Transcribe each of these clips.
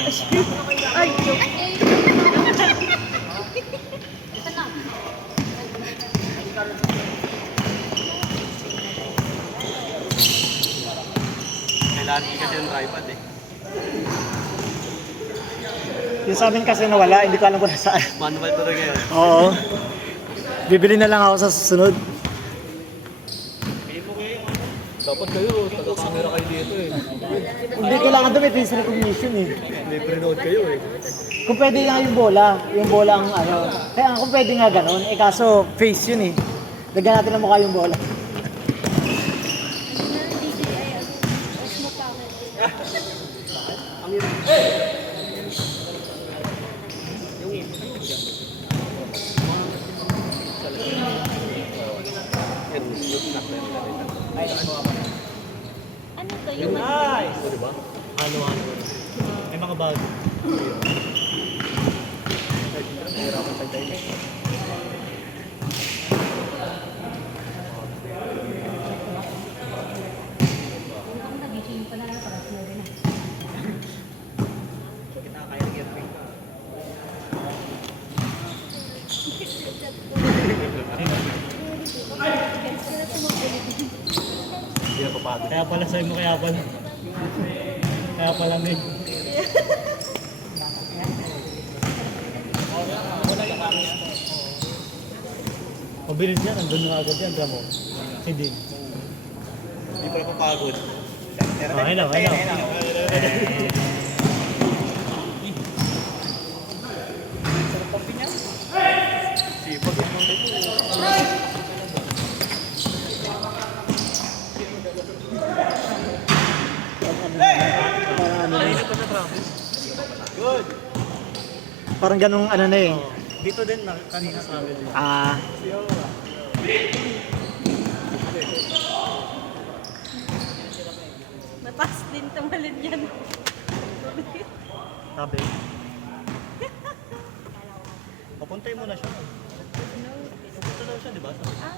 Ay, joke. Kailangan kasi yung tripod eh. Yung sa amin kasi nawala, hindi ko alam kung nasaan. Manual talaga yun. Oo. Bibili na lang ako sa susunod. Dapat kayo, taga-camera kayo dito eh. Hindi kailangan doon, may face recognition eh. May pre-note kayo eh. Kung pwede nga yung bola ang ano. Kaya kung pwede nga ganun, eh kaso face yun eh. Lagyan natin ang mukha yung bola. Ano to? Yung Nice! Ano ba? Ano? May mga bago. Hirapan tayo tayo. Hindi na papagod. Kaya pala sa'yo mo, kaya pala may. Mabilis yan, andun na agad yan, mo. Hindi. Hindi pala papagod. I know. Sipag yung mga ito. Good. Parang ganung ano na eh. Dito din kanina sa amin. Ah, Mataas din tumalid yan. sabi. Papuntay mo na siya. Papunta daw siya, di ba? Ah,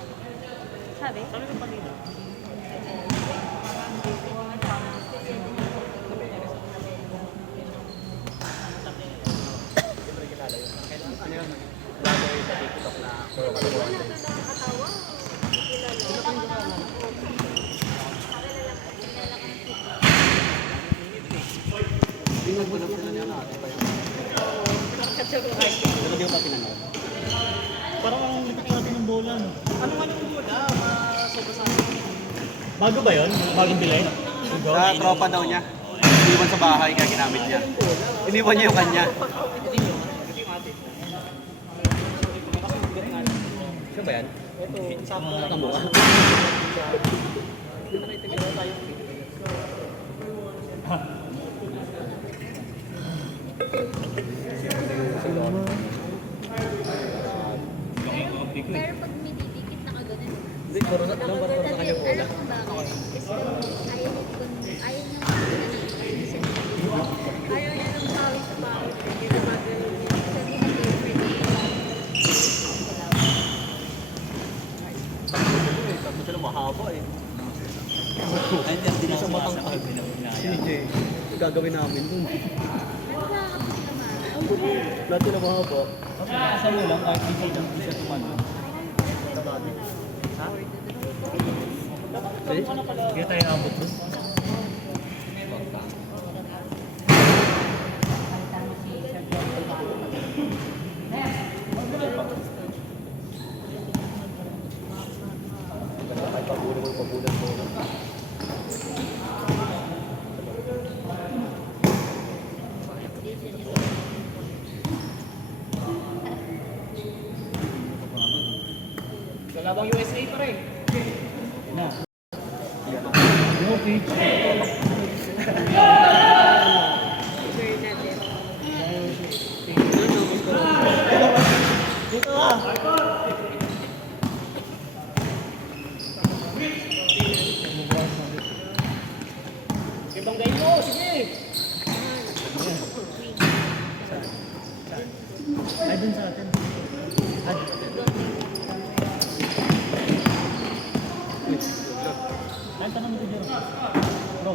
sabi? Sabi ko kanina. Ano yun? Lagay sa TikTok na puro katawa. Pinagulap sila niya natin pa yun. Pero di ko pa pinanood. Parang ang lipat natin ng bola. No? Ano nga yung bola? Masobra sa akin. Bago ba yun? Bagong bilay? Sa tropa daw niya. Iniwan sa bahay kaya ginamit niya. Iniwan niya yung kanya. Siya ba yan? Sa kamukha. Pero pag may didikit na kagano'n, Hindi, puro sa kanya bola. alam mo bakit? Kasi ayaw niya ng pawis sa pawis. Kaya gumagano'n niya. Sabi na different. Tapos sila mahaba eh. Ay, hindi na siya matangkad. CJ, gagawin namin dun. Ano nakakapit naman? Lahat sila mahaba. Sa mo lang, kahit hindi siya tumano. Ha? Kaya tayo abot doon. Ay, pabulan mo. Labang USA pa rin. Na. Okay. Dito ah. Kitong game mo, sige. Ay, dun sa atin. Ay, tanong mo dito. Bro.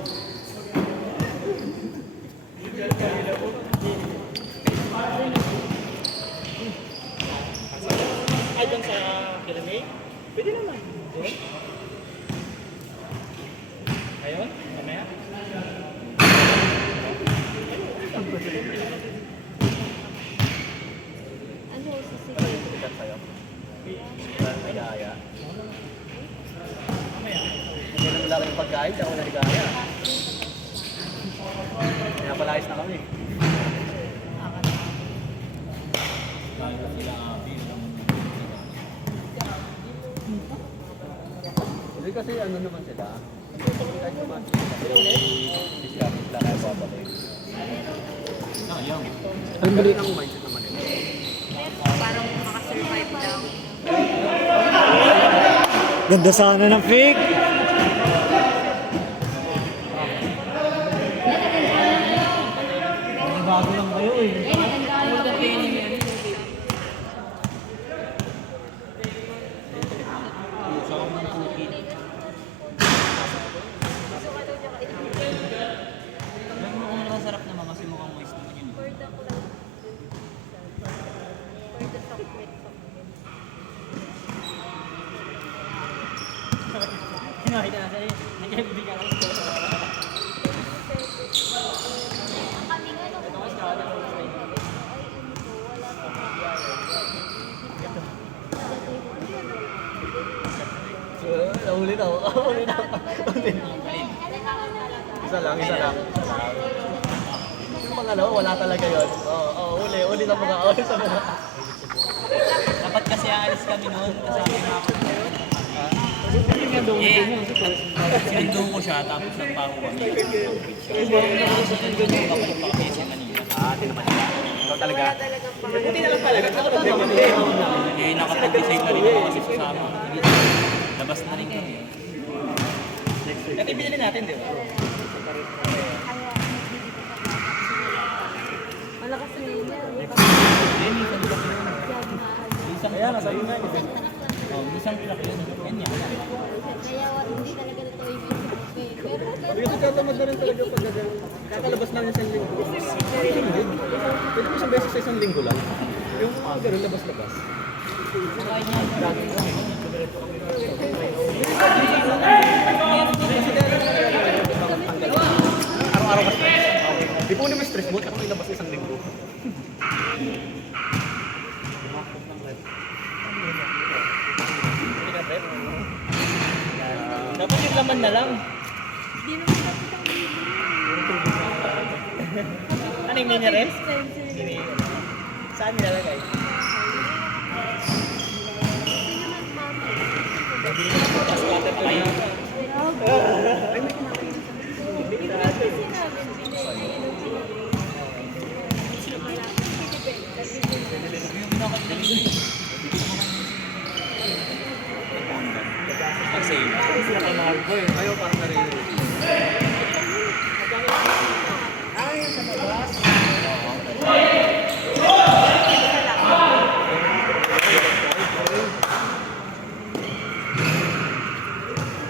Dahil ako naligaya. Kaya pala ayos na kami. Hindi kasi ano naman sila. Kahit naman sila discount sila kaya babalik. Ang mali ng mindset naman nila. Parang makasurvive lang. Ganda sana ng fake. Bago lang kayo eh. Masarap naman kasi mukhang moist naman yun. For the cloud. For the chocolate. Kinakita na sa'yo. Nag-FB ka lang. Ang kami nga nung ay ano po, wala pa Nahuli na ako. Nahuli na ako. Isa lang, isa lang. Yung mga ano, wala talaga yun. Oo, uli sa mga, uli sa mga. Dapat kasi aalis kami noon. Kasama yung ako. Sinundo ko siya tapos nagpaho kami. Sinundo ko pa kami sa Manila. Tinaman nila. Ikaw talaga. Buti na lang talaga. Eh, nakapag-decide na rin ako kasi sasama. Labas na rin kami. Ito binili natin, di ba? malakas na yun yan. Kaya nasa yun nga. Isang truck yun. Ganyan. Kaya hindi talaga ito yung pero Sabi kasi tatamad na rin talaga pag kakalabas lang isang linggo. Pwede ko isang beses sa isang linggo lang. Yung mga gano'n, labas-labas. Araw-araw ka stress. Di po naman stress mo, ako ilabas isang linggo. Dapat yung laman na lang. hindi naman dapat ang Ano yung mineral? dispenser. Saan nilalagay? Ayaw parang narinig.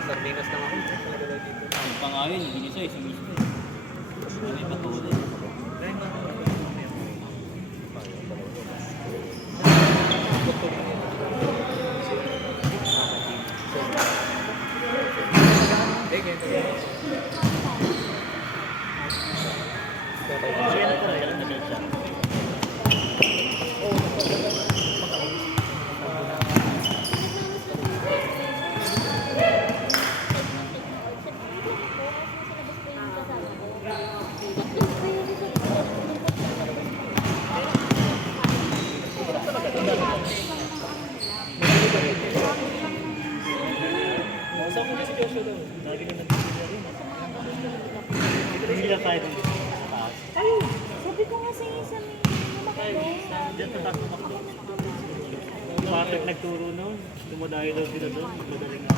Sardinas lang ako. Ang pangayon, hindi siya isang mismo. May patuloy. Sabi ko nga sa isa may Patrick nagturo noon, dumadayo daw sila doon, madaling na.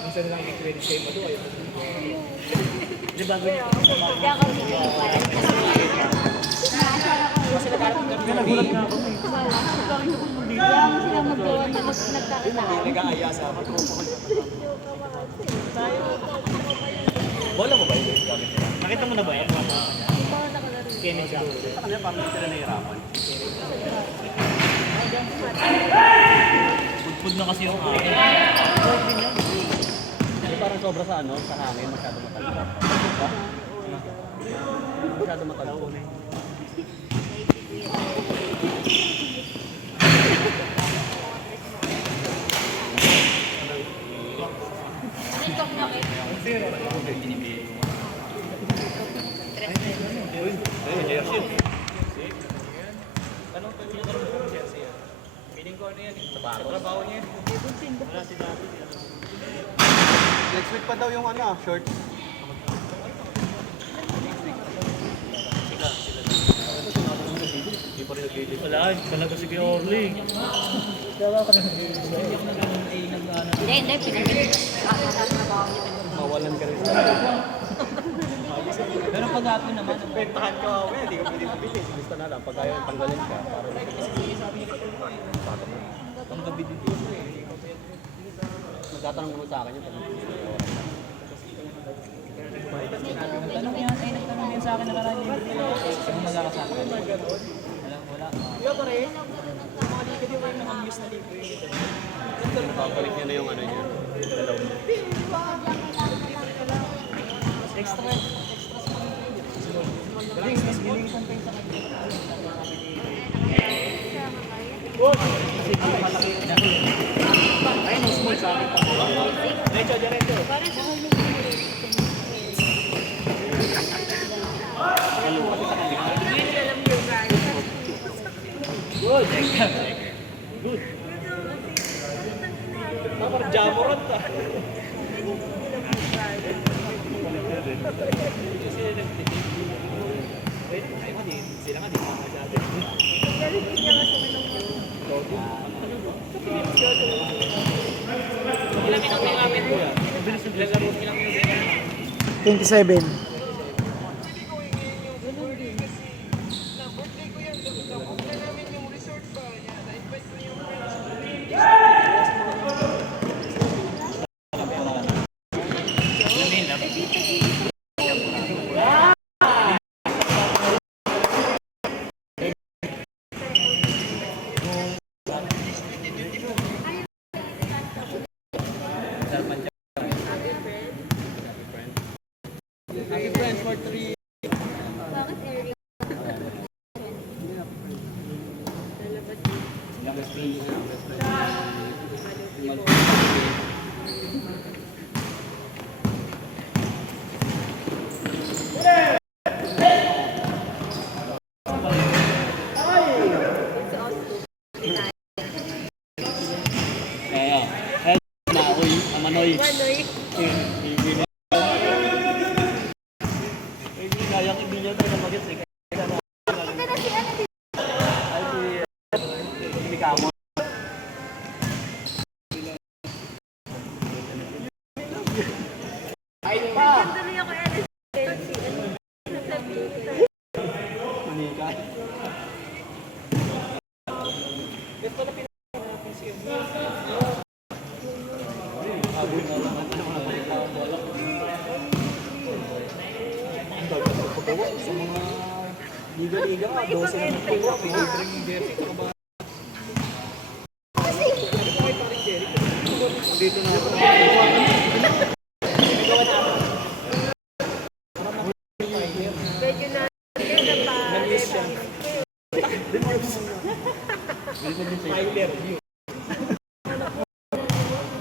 Minsan lang i-credit kayo mo doon. Di ba ganyan? Hindi ako parang kasi Nagulat nga ako. kaya ako sila maggawa tapos nagkakitaan. Nag-aaya sa ako. Bola mo ba yung gamit nila? Nakita mo na ba yan? Bawal ako na rin. Kenneth siya. Sa kanila parang sila nahihirapan. Pudpud na kasi yung akin. Hindi parang sobra sa ano, sa hangin, masyado matagal. Diba? Masyado matagal. Next week pa daw yung ano, short. Wala, talaga si Kuya Orly. Hindi, pinag- Mawalan ka rin sa Pero pag hapon naman, Pentahan ka, hindi ka pwede mabili. Gusto na lang, pag ayaw tanggalin ka. Para pang gabi din. magtatanong mo sa akin yun. Nagtanong yan, nagtanong yan sa akin na karami. Kung magkakasama ka. Alam, wala. Babalik niya na yung ano niya. Dalaw. Parang Jamorant ah. Ilang minute yung amin mo? Ilang laro, ilang minute? 27. Happy friends for 3. Bakit Eric? Na ako yung amanoy. Kaya kong bilya tayo na mag-gets eh. Ito na si ano dito. Hindi ka mo. Tuloy ako LS. Si ano. Manika. Liga-liga ka, 12 na nagpagawa. Pinag-drink yung jersey. Ito ka ba? Dito na ako. Medyo na. Nag-miss siya. Tyler, view.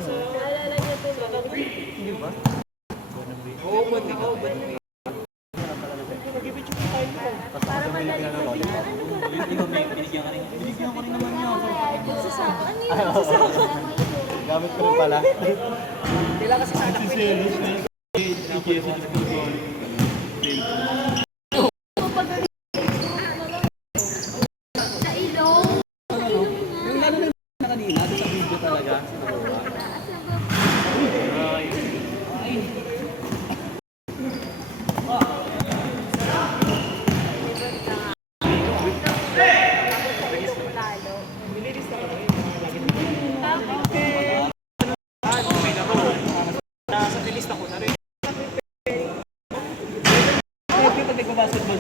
Naalala niyo ito. Oo, ba't ikaw? Ba't Para madali ko din. Ikaw, may binigyan ka rin. Binigyan ko rin naman niya. Magsasaka. Ano yung magsasaka? gamit ko rin pala. Kailangan kasi sa anak ko Sa ilong. yung lalo na kanina, sa video talaga. Nasa lista ko na rin. Pag nagbabasketball.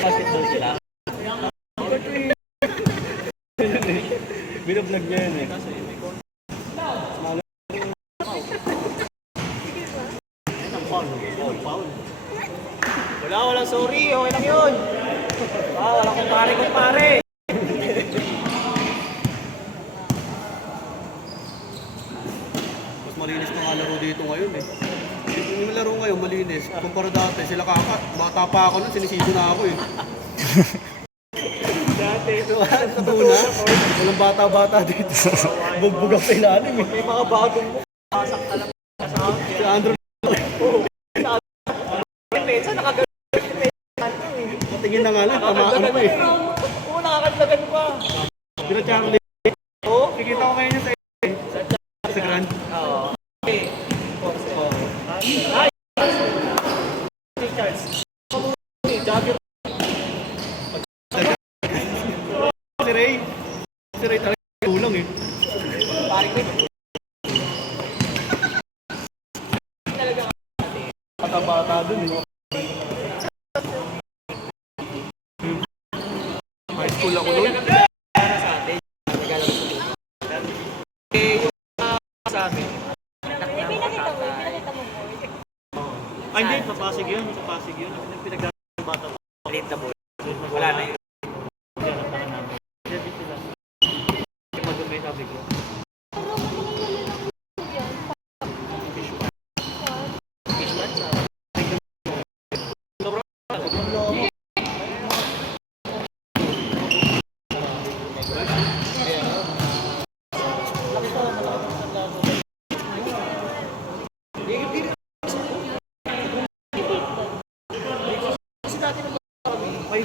Basketball sila. Binablog niya yun eh. Wala, sorry. Okay lang yun. Wala kumpare. malinis na nga laro dito ngayon eh. Yung laro ngayon malinis. Kumpara dati, sila kaka, bata pa ako nun, sinisito na ako eh. Dati, sa Duna, walang bata-bata dito. Bugbog ang ilalim eh. May mga bagong mo. Pasak talaga sa akin. Si Andrew, Pensa, nakagano'n. tingin na nga lang, tamaan pa eh. Oo, nakakaglagan pa. Sila Charlie. Oo, kikita ko ngayon yun sa Grand. Oo. Okay. Charles. Jagger. Si Ray. Si Ray talaga tulong eh. Paring ko. Bata-bata dun eh. High school ako nun. Sa amin. Pinakita mo Ay, hindi. Sa Pasig yun. Sa Pasig yun. Yung pinagdaan ng bata. Late na boy. Wala na yun. Ganap na namin. Sabi sila. Yung madumi, sabi ko.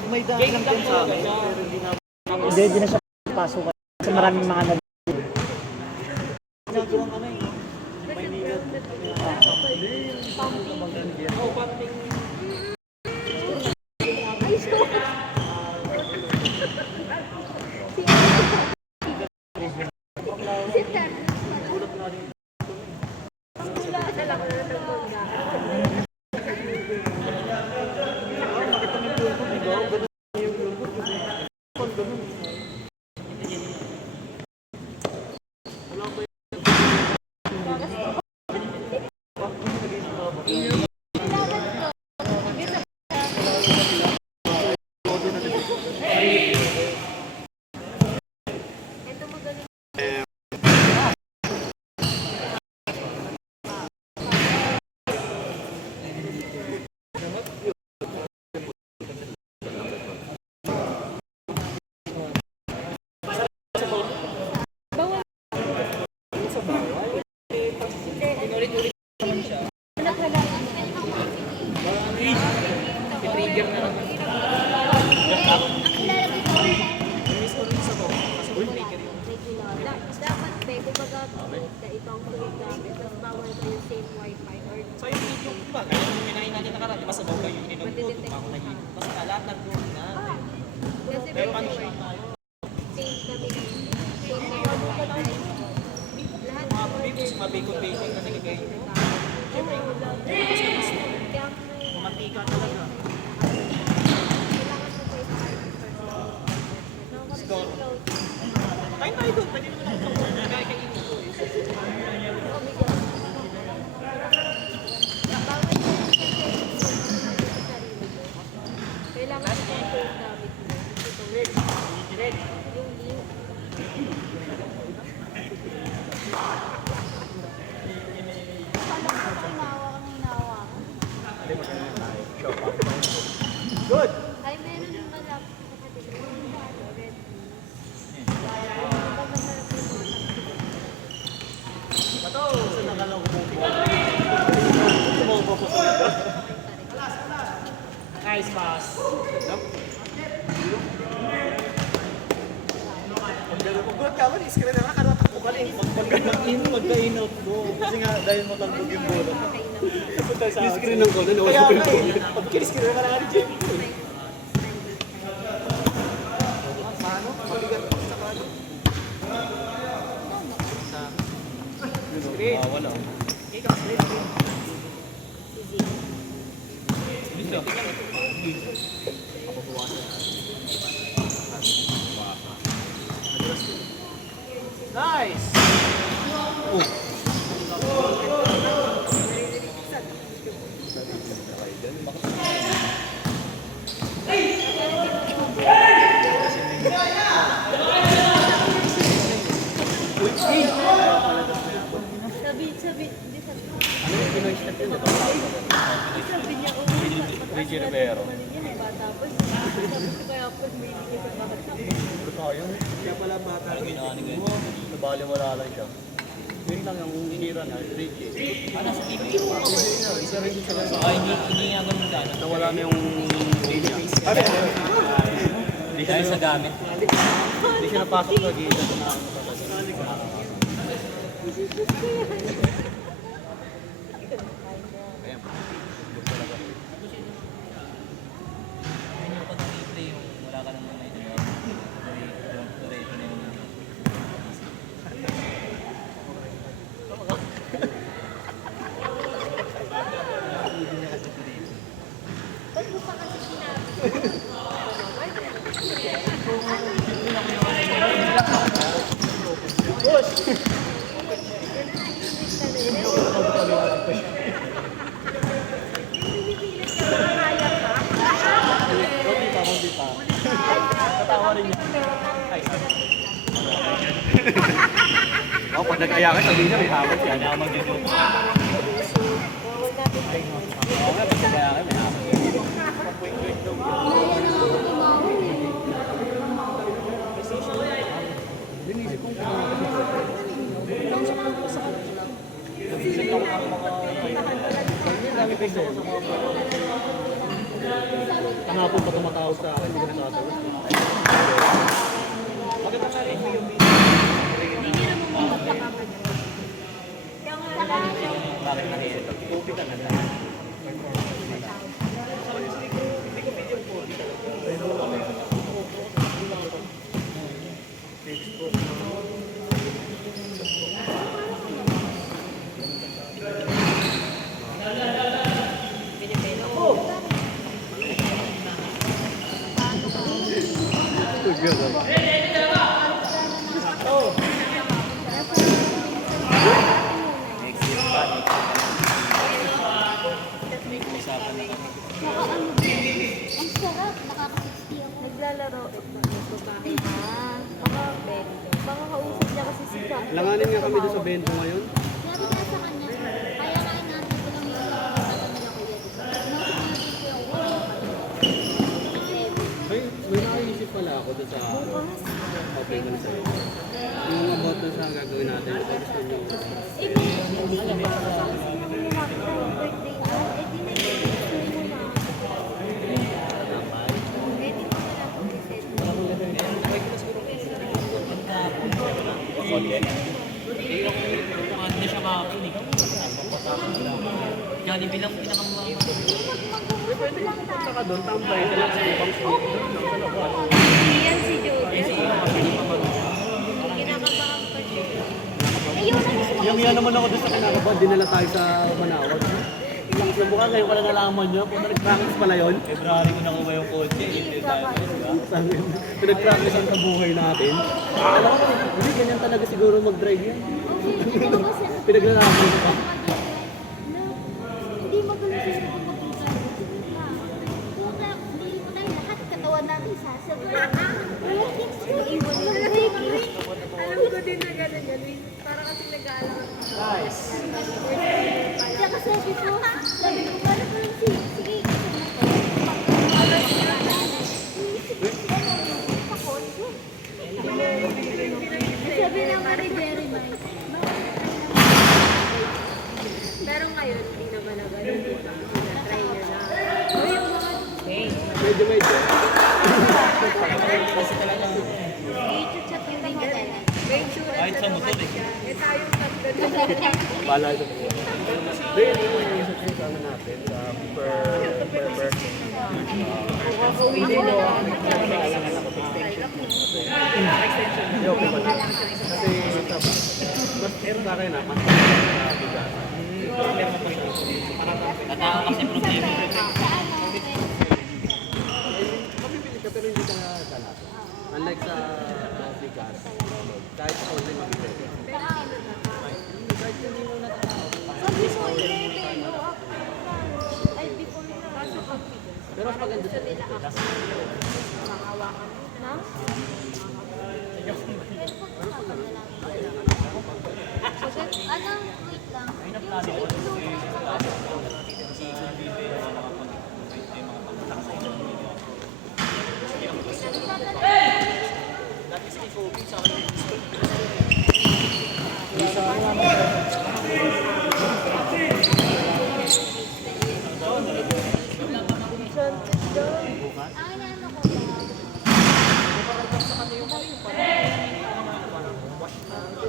May dahil lang din sa amin. Hindi na siya pasok kasi maraming mga nag... Ginagawang ano eh. I-trigger na naman. Dapat be, kumbaga, ibang tuwid gamit, tapos bawal kayo same wifi or So yung video ko ba? Kaya yung minahin natin nakaraan, di ba sabaw kayo yung inupload, ako na yun. Basta lahat nag-group na. kasi Pero may paano siya tayo? same kami, same wifi. Lahat Mga bibig, mga bacon-bacon na nagigay. Siyempre, kaya mantika talaga. kailangan mo kayo sa Score. Kain tayo doon, pwede naman ako mag-group. Kaya kainin ko eh. kailangan mo kayo same gamit mo. Yung link. Paano ko hinawa Good! Ay, meron yung malapit sa kapatid. Red. Nice pass. Pag-good ka man, screen na lang, karatakbo ka rin. Magka-in-out ko. Kasi nga, dahil matalbog yung bola. Yung screen ng ko, nawala ko yung bola. Pag kinis-kinis naman ako ni Jimmy. Screen. Wala. Ikaw, screen. Nice! Sabi sabi, hindi sabi. Ano yung Pinoy step yun, diba? Sabi niya, Reggie Rivero. yan ay bata pa. Sabi ko kaya po, may hindi sa bata. Pero sayang, kaya pala bata. Nabali wala lang siya. Yun lang yung hinira na, Reggie. Ano sa TV? Isa rin siya lang. Hindi nga ganun gano'n. Nawala na yung linya. Dahil sa gamit. Hindi siya napasok sa gila. Hindi ko pag i-play yung wala ka naman na ito. Duration na yung Ba't mo pa kasi sinabi? Ako, pag nag-aya ka, sabihin niya, may hawak siya. Kaya mag-joke. Oo nga, pag nag-aya ka, may hawak. Binisip kong Kahapon pa tumatawag sa akin, hindi ko nasasagot. Bakit ang review yung video? Bakit nakita? Kopi ka na lang. Ang sarap, nakaka-60 ako. Naglalaro. Nagbabahay na. Baka kausap niya kasi si Ka. Langanin nga kami doon sa bento ngayon. Sabi nga sa kanya, kaya nga natin ko lang yung sabi nila kuya. Nausap natin ko yung Ay, may nakaisip pala ako doon sa okay mo sa'yo. Yung about doon sa gagawin natin. Ito gusto nyo. eh, may alam mo sa akin sa mga birthday na, eh di na yung Kung ano siya makakinig. Yan, bilang pinakamamahal. mag-uusap lang tayo. Saka doon, tambay na lang sa ibang Yan si Jody. Kinakabahan pa siya. Ayun na gusto Yung yan naman ako doon sa kinakabahan, dinala tayo sa Manawag. Ilang sa buka, ngayon ko lang nalaman nyo. Kung nag-practice pala yun. February ko nakuha yung kotse. April tayo. Sabi, pinag-practice ang sa buhay natin. Alam ko, hindi ganyan talaga siguro mag-drive yan. Pinaglalaman ko pa. Hindi magaling siya kung makita. Hindi mo tayo lahat katawan natin sasabi. Iwan lang breaking. Alam ko din na gano'n yan. Para kasi nag-aalam. Guys. Kaya sabi ko, para ko lang sige. Sabi ng Mari Jerry Mike, pero ngayon, hindi na malaga. Na-try niya na. O yung mga Medyo. Kasi talaga. i-chat yung tingin. Kahit sa motor eh. Bala ito po. Then, yung isip yung sana natin sa per person. Hindi, okay pa din. Kasi mas air sa akin mas bigas. Natao kasi problema. Mabibili ka pero hindi ka dalas. Unlike sa bigas, kahit sa online mabibili. Kahit hindi mo natatawag. Sabi mo, 11, no? Ay, before na. Kaso pag-bigas. Pero mas maganda sa nila ako. Makahawakan mo na. Pero pag-usapan na lang. Anong, wait lang. Ayun ang plano ko. Kasi plano ko. Si Bibi, nakapag-invite kayo mga pagpunta sa inyo. Dati si Kobe, sa akin yung gusto. Ang inaano ko ba?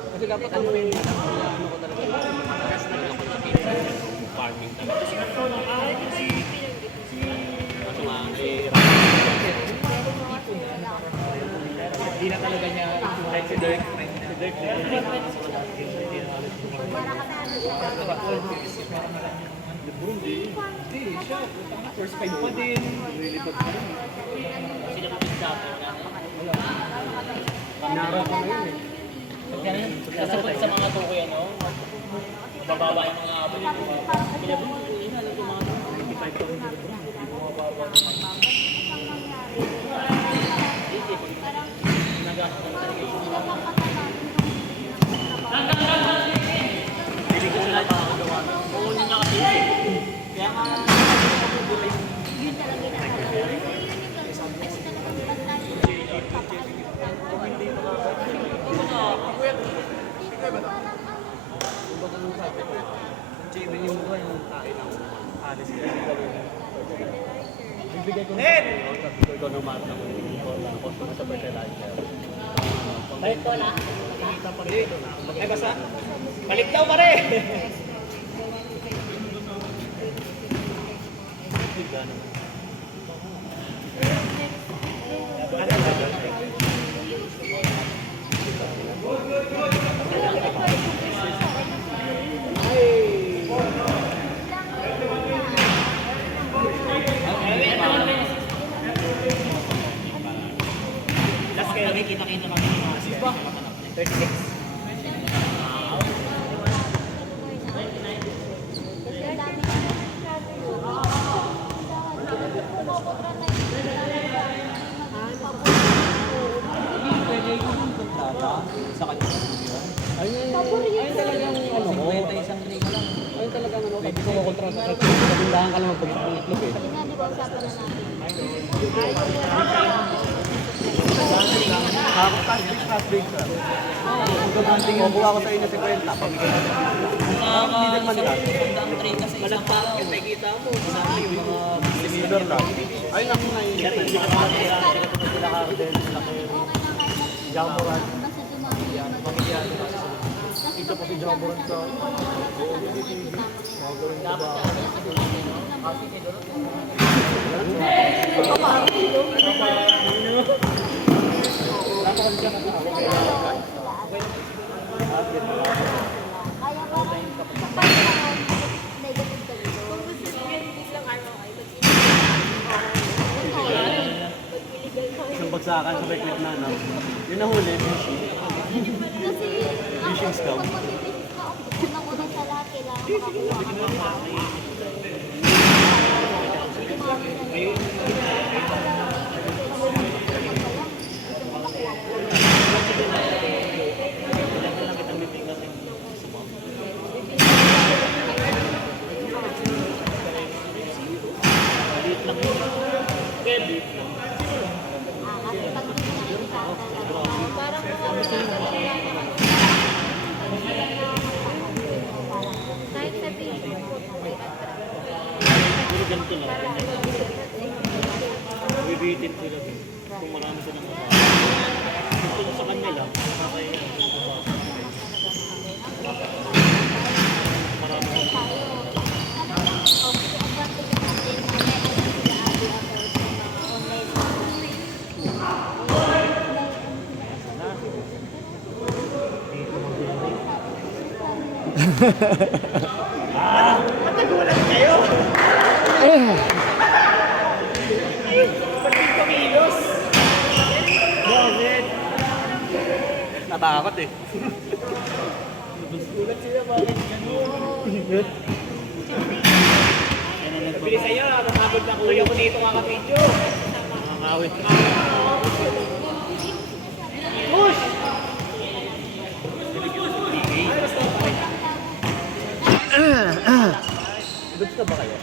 Kasi dapat ano yun, Farming talaga. hindi na talaga niya like si Dirk. Para kasi ano siya. Hindi, siya. First five pa din. Lilipad pa rin. Sila kapit sa akin. Naro ko na yun eh. Kasabot sa mga tukoy, ano? Bababa yung mga abon nito. Hindi ko sila makakagawa. Kukunin niya kasi. Kaya nga, Yun talaga ginagawa. Jamie yung mukha yung tayo ng alis sila si Gawin. Bibigay ko na sabi ko ikaw naman ako lang ako sa fertilizer. balik ko na. Kita pa rin. Ay basta, balik daw pare! Last kayo, kita-kita kami ng mga sipa. 36. Sa kanya yun. Ayun talagang ano ko. Isang drink lang. Ayun talagang ano, pag gusto ko kontrata, kabindahan ka lang magpag-itlog eh. Yun nga, di ba usapan na natin? Fast break sir. Kukuha ko sa inyo si Kwenta, pamigay ko. Hindi man lang. Ang drink kasi isang araw. Kasi kita mo. Similar lang. Ay naku na yun. Hindi ka naman sila Cardel, sila kay Jamoran. Basta dumami yung mag- Ito pa si Jamoran sa... Kaya parang kapag negative ka dito. Kung gusto niyo lang ano ay Isang bagsakan sa Beclet na no. Yun ang huli, fishing. kasi Fishing scam. pag mag-fishing ka, unang-una sa lahat, kailangan makakuha ka ng tao. Kasi pag pinakain ka talaga, parang mga kahit sabihin mo, Puro ganito lang. Bibitin sila din. Kung marami silang kasama. Gusto ko sa kanya lang. Nakakaya. Marami Natakot eh. Bilis sa'yo, nakabod na kuya mo dito kakapidyo. nakakawit. Goods na ba kayo?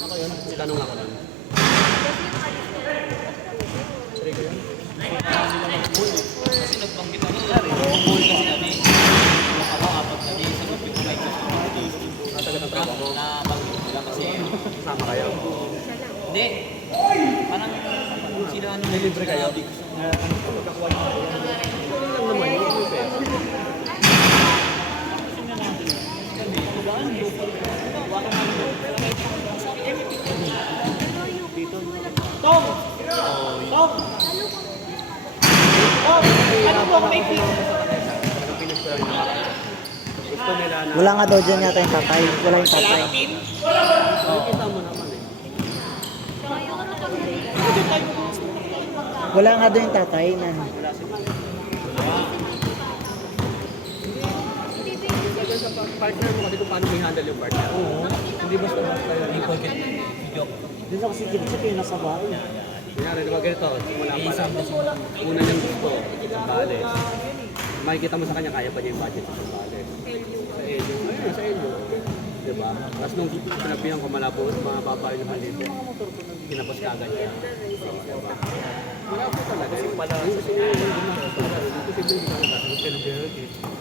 Ako yun, tanong ako lang. Try ko yun. Kasi nagbanggit ako na rin. Bull kasi kami. Ako, apat kami. Sagot yung flight ko. Natagal ng trabaho. Nabanggit sila kasi. Kasama kayo. Hindi. Parang sila ano. Libre kayo? Ano po, magkakuha niyo kayo? Ano lang naman yun? Ano fair? Tom! Tom! Tom! Ano po may pin? Gusto nila na... Wala nga daw dyan yata yung tatay. Wala yung tatay. Nakikita mo naman eh. Wala nga daw yung tatay na. Sa partner mo kasi kung paano may handle yung partner. Oo. Hindi basta-basta yun. Hindi ko joke. Doon ako si Kitsit yung nasa bahay. Kunyari, di ba ganito? Simula pa lang. Una niyang gusto, Sambales. Makikita mo sa kanya, kaya pa niya yung budget sa Sambales. Sa Elio. Ayun, sa Elio. Diba? Tapos nung pinapihan ko malabo, mababa yung halito. Kinapos ka agad siya. Diba? Malabo talaga. Kasi pala. Kasi hindi ka nagkakaroon.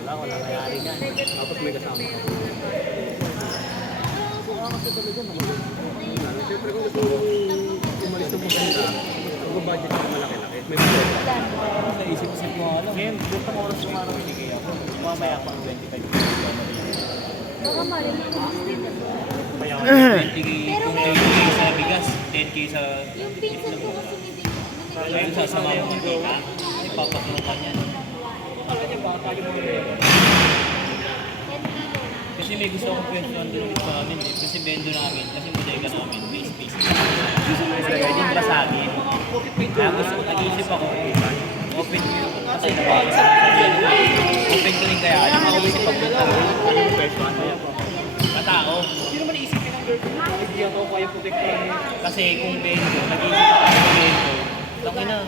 Wala nangyari yan. Tapos may kasama ka. Kasi talaga naman. Siyempre kung gusto umalis ng maganda, ang budget na malaki-laki. May budget. Naisip-isip mo alam. Ngayon, gusto mo oras sumaraw binigay ako. Mamaya pang 25 Baka marinig ko. 20k, kung 20k sa bigas, 10k sa... Yung pinsan ko kasi Ayun, sasama mo ng kita. Ay, papatulong ka niyan. Kasi may gusto akong question doon sa amin eh. Kasi bendo namin, kasi bodega namin, base. Kaya din basagin. Kaya gusto ko, nag-iisip ako, open ko yung kasi nabasa ko sa bendo. Open ko rin kaya, alam ako sa pagpunta. Katao. Hindi naman iisipin ng girlfriend. Hindi ako kaya protektahan niya. Kasi kung bendo, nag-iisip ako sa bendo. Tangin na.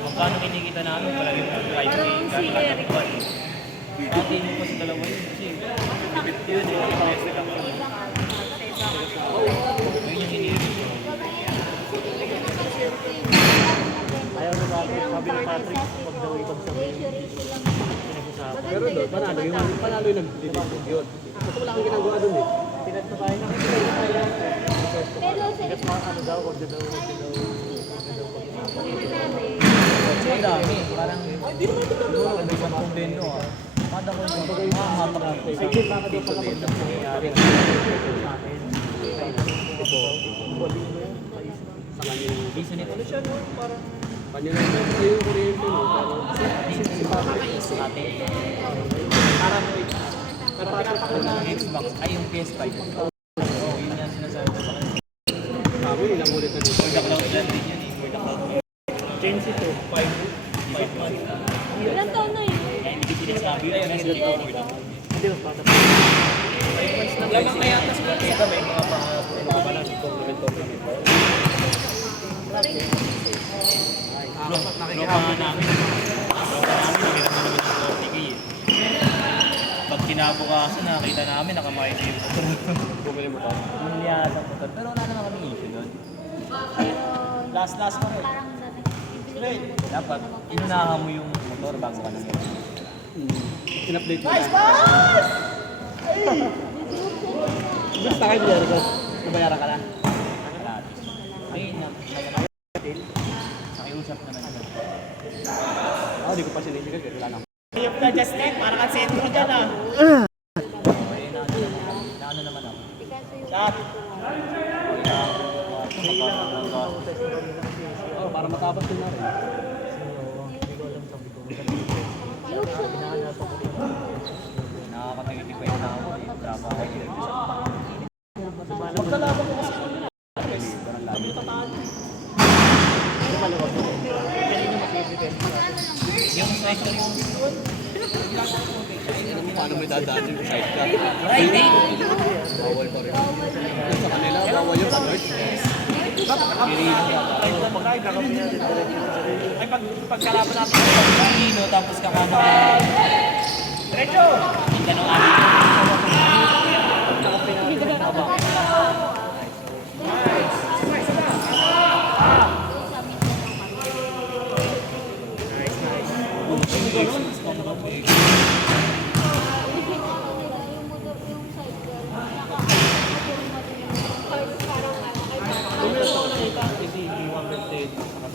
Magkano kinikita namin? Palagi 5K. Gano'n ka eh. Pati mo pa sa dalawa yun. Kasi 50 yun eh. Pwede lang yun. Yun yung hinihirit ko. Ayaw na bakit. Sabi ni Patrick, pag daw ibagsabihin, pinag-usapan. Pero doon, panalo yung nag-deliver yun. Kasi wala kang ginagawa doon eh. Tinat na tayo na. Pero sa Yes, mga ano daw, huwag na daw. Ang dami. Parang, siguro, may 10 bendo ah. Kada ko yung mahamak lang. Ay, yun mga daw pag kapag nangyayari. Sa kanya yung... Piso nito. Ano siya no? Parang, Kanila yung kuryente mo. ate. Parang, pero pinapakita ng Xbox ay yung PS5. Oo, yun yan sinasabi ko sa kanya. Sabi, ilang ulit na dito. For the cloud lang din yun eh. For the cloud. Change ito. 5 months. ilang taon na yun? Kaya hindi sinasabi yun. Kasi dito for the cloud. Hindi, mas bata. Lamang na yata sila. Ito may mga pang-balance compliment. Tropa namin. Tropa namin, nakita namin ng 40K eh. Pag kinabukasan, nakita namin, nakamain na yung motor. Bumili mo to. Milyasa motor. Pero wala naman kami issue doon. Pero Last pa rin. parang bibili ko motor. Dapat, inunahan mo yung motor bago ka naman. In-update mo na. Basta kayo dyan ko. Nabayaran ka na. Gratis. Ayun na. Nakiusap naman sila. Ako, di ko pa sinisigal. Wala na. Ayop na, Justin. Para ka sentro dyan ah. Ayun na. Naano naman ako. Chat. Oh, para matapos din na rin. Nakakatingiti na ako eh. Trabaho yun. Magkalaban ko kasi kami na. Yung sidecar yung Paano mo dadaan yung sidecar? Friday. Bawal pa rin. Sa kanila, bawal yung alert. Ay, pagkalaban natin. Pino, tapos kakano. Diretso! Yung ganong amin.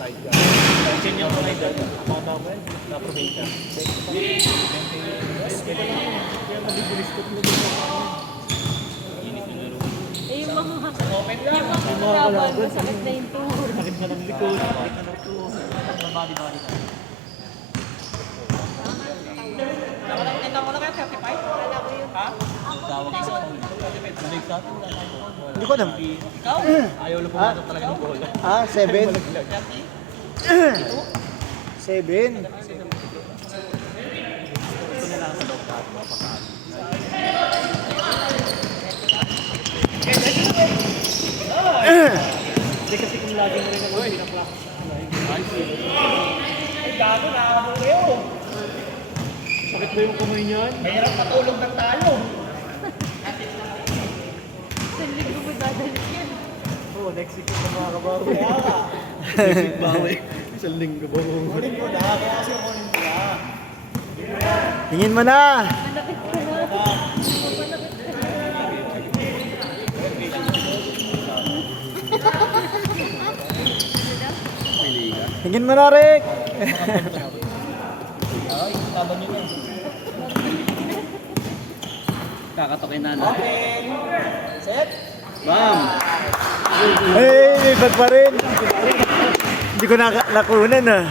side ka. Senior ko rider, mga tao ko yan, na probinsya. Kaya mabilis ko tulog yung mga Eh, yung mga travel, masakit na yung tuhod. sakit na ng likod, sakit na ng tuhod. Body-body ka. Tawag sa phone. Sabay sa atin, wala tayo. Hindi ko alam. Ayaw lang pumasok talaga ng bola. 7? 7? Hindi kasi kung lagi mo rin naman pinapractice sa live. Ay, gago, nakakabong kayo. Sakit ba yung kamay niyan? Mahirap matulog ng talo. Sa linggo mo dadalik yan. Oo, next week na mga kabawi. Next week bawi. Isang linggo ba? Kunin mo na. Kaya kasi kunin mo na. Tingin mo na. Manakit ka na. Manakit ka na. Tingin mo na, Rick. Ay, taban nyo yan. Kakatokin na na. Set. Bam! Hey, may bag pa rin. Hindi ko nakunan ah.